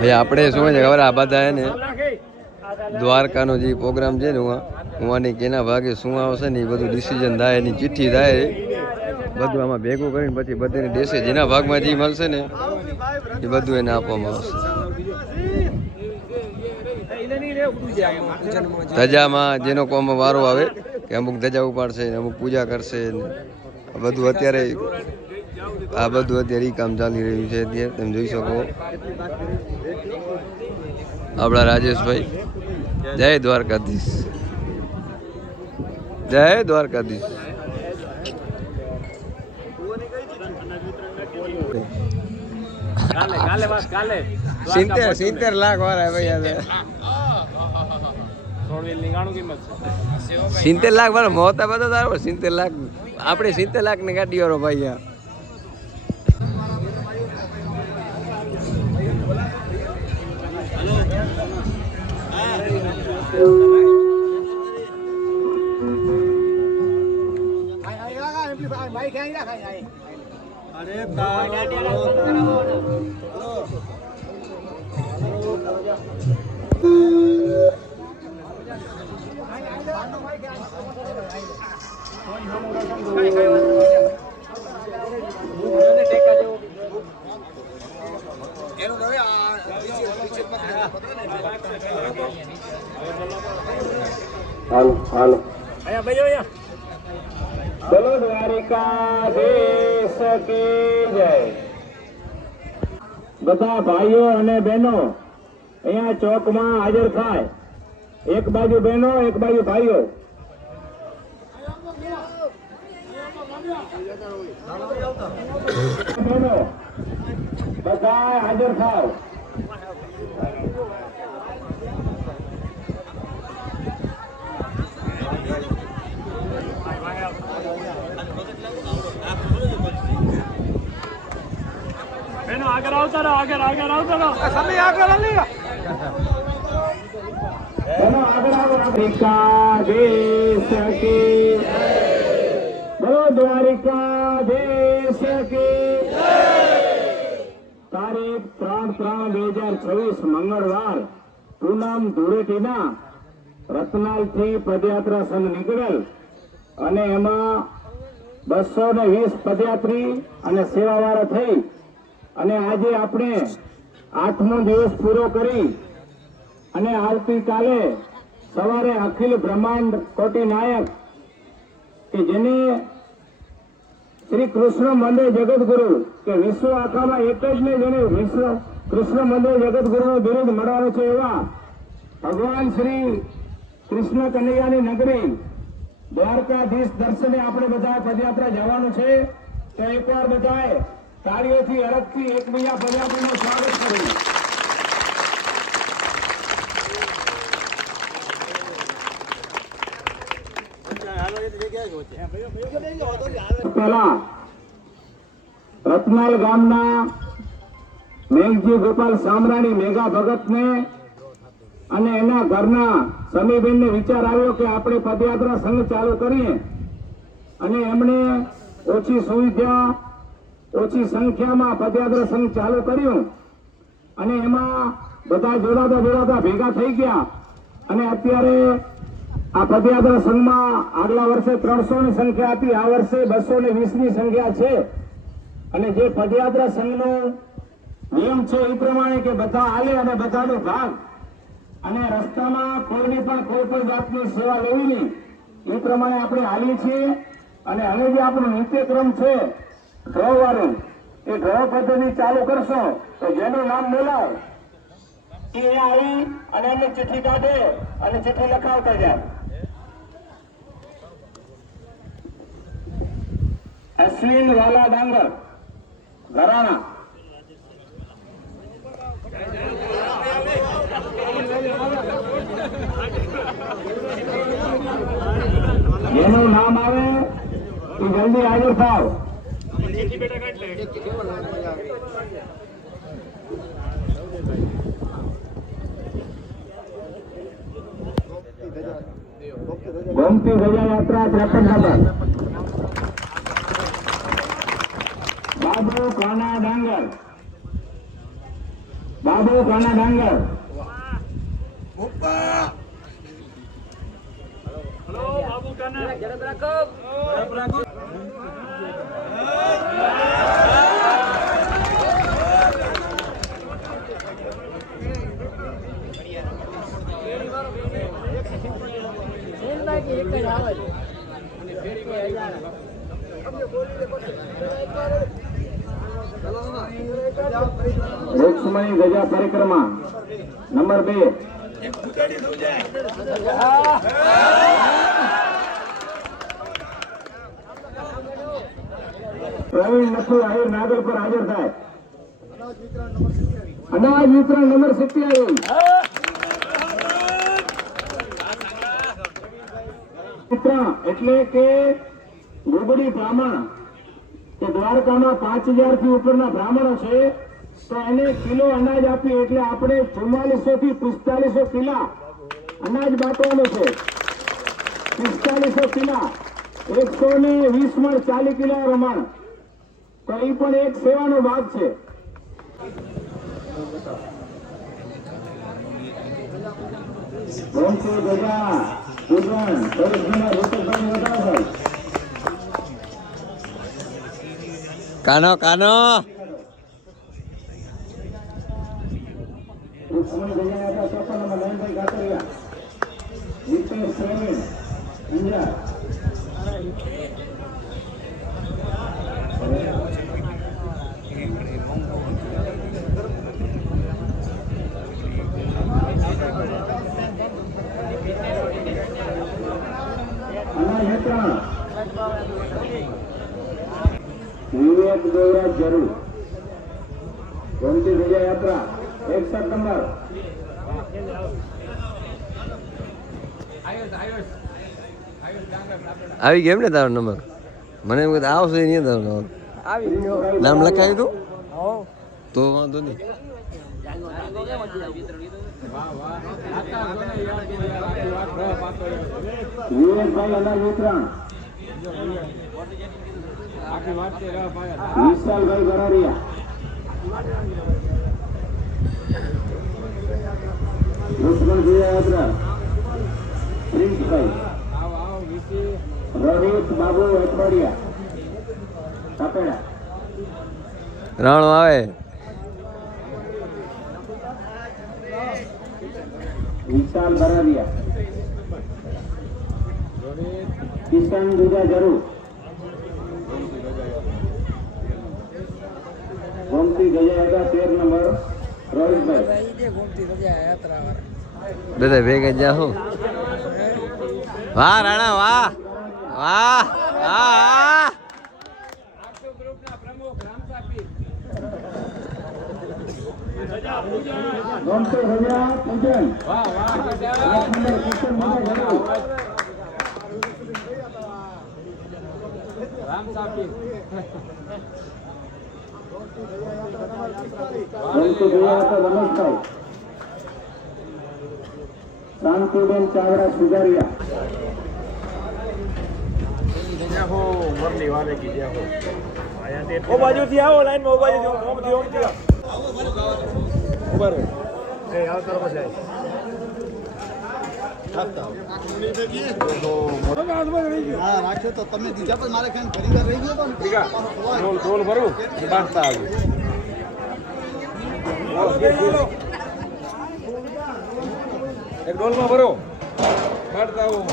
ભાઈ આપણે શું છે ખબર આ બધા હે ને દ્વારકાનો જે પ્રોગ્રામ છે ને ઉવાની કેના ભાગે શું આવશે ને એ બધું ડિસિઝન થાય એની ચિઠ્ઠી થાય બધું આમાં ભેગું કરીને પછી બધાને દેશે જેના ભાગમાં જે મળશે ને એ બધું એને આપવામાં આવશે. ધજામાં જેનો કોમ વારો આવે કે અમુક ધજા ઉપાડશે અમુક પૂજા કરશે બધું અત્યારે આ બધું અત્યારે ઈ કામ ચાલી રહ્યું છે. અત્યારે તમે જોઈ શકો આપણા રાજેશભાઈ. જય દ્વારકાધીશ, જય દ્વારકાધીશ. સિત્તેર લાખ વાળા ભાઈ 70 લાખ વાળા મોતા બધા તારો 70 લાખ આપણે 70 લાખ ની ગાડી વાળો ભાઈ. હાલો બોલો દ્વારિકાધીશ કી જય. બધા ભાઈઓ અને બહેનો અહીંયા ચોકમાં હાજર થાય. એક બાજુ બહેનો એક બાજુ ભાઈઓ. બહેનો બધા હાજર થાવ. આગળ આવતા રહો, આગળ આવતા રહો. સમય આગળ લે. દ્વારિકાધીશ કી બોલો દ્વારિકાધીશ કી. તારીખ 3/3/2026 મંગળવાર પૂનમ ધૂળેટીના રતનાલ થી પદયાત્રા સંઘ નીકળેલ અને એમાં 220 પદયાત્રી અને સેવાવાળા થઈ અને આજે આપણે 8મો દિવસ પૂરો કરી અને આવતીકાલે સવારે અખિલ બ્રહ્માંડ કોટી નાયક કે જેને શ્રી કૃષ્ણ મંદિર જગતગુરુ કે વિશ્વ આખામાં એક જ ને જેને વિશ્વ કૃષ્ણ મંદિર જગતગુરુનું બિરુદ મળવાનું છે એવા ભગવાન શ્રી કૃષ્ણ કનૈયાની નગરી દ્વારકાધીશ દર્શને આપણે બધા પદયાત્રા જવાનું છે. તો એકવાર બધાએ તાળીઓથી અડગથી એકબીજા પદયાત્રાનું સ્વાગત કર્યું. પહેલા રતનાલ ગામના મેઘજી ગોપાલ સામરાણી મેઘા ભગતને અને એના ઘરના સમીબેનને વિચાર આવ્યો કે આપણે પદયાત્રા સંઘ ચાલુ કરીએ અને એમણે ઓછી સુવિધા ઓછી સંખ્યામાં પદયાત્રા સંઘ ચાલુ કર્યું અને એમાં બધા જોડાતા ભેગા થઈ ગયા અને અત્યારે આ પદયાત્રા સંઘમાં આગલા વર્ષે 300 ની સંખ્યા હતી, આ વર્ષે 220 ની સંખ્યા છે. અને જે પદયાત્રા સંઘનો નિયમ છે એ પ્રમાણે કે બધા આલે અને બધાનો ભાગ અને રસ્તામાં કોઈની પણ કોઈ પણ જાતની સેવા લેવી નહીં એ પ્રમાણે આપણે હાલીએ છીએ. અને હવે જે આપણો નિત્યક્રમ છે ડ્રો વાળું એ ડ્રો પદ્ધતિ ચાલુ કરશો તો જેનું નામ બોલાય એ આવી અને એમની ચિઠ્ઠી કાઢે અને ચિઠ્ઠી લખાવતા જાય. અશ્વિન વાલા ડાંગર ઘરાણા. જેનું નામ આવે એ જલ્દી હાજર થાવ. ગોમતી ધજા યાત્રા 53 બાબુ કાના ડાંગર. બાબુ કાના ડાંગર, હલો બાબુ કાના રૂક્ષ્મણી ગજા પરિક્રમા નંબર 2, પ્રવીણ નથુ આહિર નાગર પર હાજર થાય. અનાજ વિતરણ નંબર 27, એટલે કે ગુગડી બ્રાહ્મણ કે દ્વારકામાં 5000 થી ઉપરના બ્રાહ્મણો છે તો એને કિલો અનાજ આપી એટલે આપણે 4400 થી 4500 કિલા અનાજ બાંટવાનું છે. 4500 કિલા 120 મણ 40 કિલો પ્રમાણ, તો એ પણ એક સેવાનો ભાગ છે. વંશી ગજા પૂજન સરસના રૂપભાઈ વધારે કાનો કાનો રૂક્ષ્મણી ગજા હતા 54 નંબર નયનભાઈ કાતરિયા, વિપેશ પ્રવીણ અંજાર, વિવેક દેવરાજ જરૂર, ગોમતી વિજય યાત્રા 61 નંબર, આવી ગયો એમ ને તારો નંબર? મને એમ કે આવશે નહીં તારો નંબર. નામ લખાયું તું તો વાંધો નહીં. વિવેકભાઈ અનાજ વિતરણ, વિશાલભાઈ ગરારિયા, રૂક્ષ્મણ યાત્રા પ્રિન્સભાઈ, રોહિત બાબુ અઠવાડિયા કાપેડા, રાણો આવે વિશાલ બરાડિયા, કિશન દુજા જરૂર, ગોમતી ગજા હતા 13 નંબર રોહિતભાઈ, બધા ભેગા જા હું. વાહ રાણા વાહ વાહ વાહ. ગોમતી ગજા પૂજન, કિશન દુજા જરૂર, ગોમતી ગજા હતા રમેશભાઈ, શાંતિબેન ચાવડા સુધારિયા, ઓ બાજુથી આવો લાઈનમાં, ઓ બાજુથી ઉભા રહો. એ આવતો રહો પછી. રાખ્યો તો તમે દીધા પણ મારે કઈ ખરીદાર રહી ગયો ડોલ ડોલ ભરું બાંધતા આવ્યું. એક ડોલમાં ભરો કાઢતા આવું.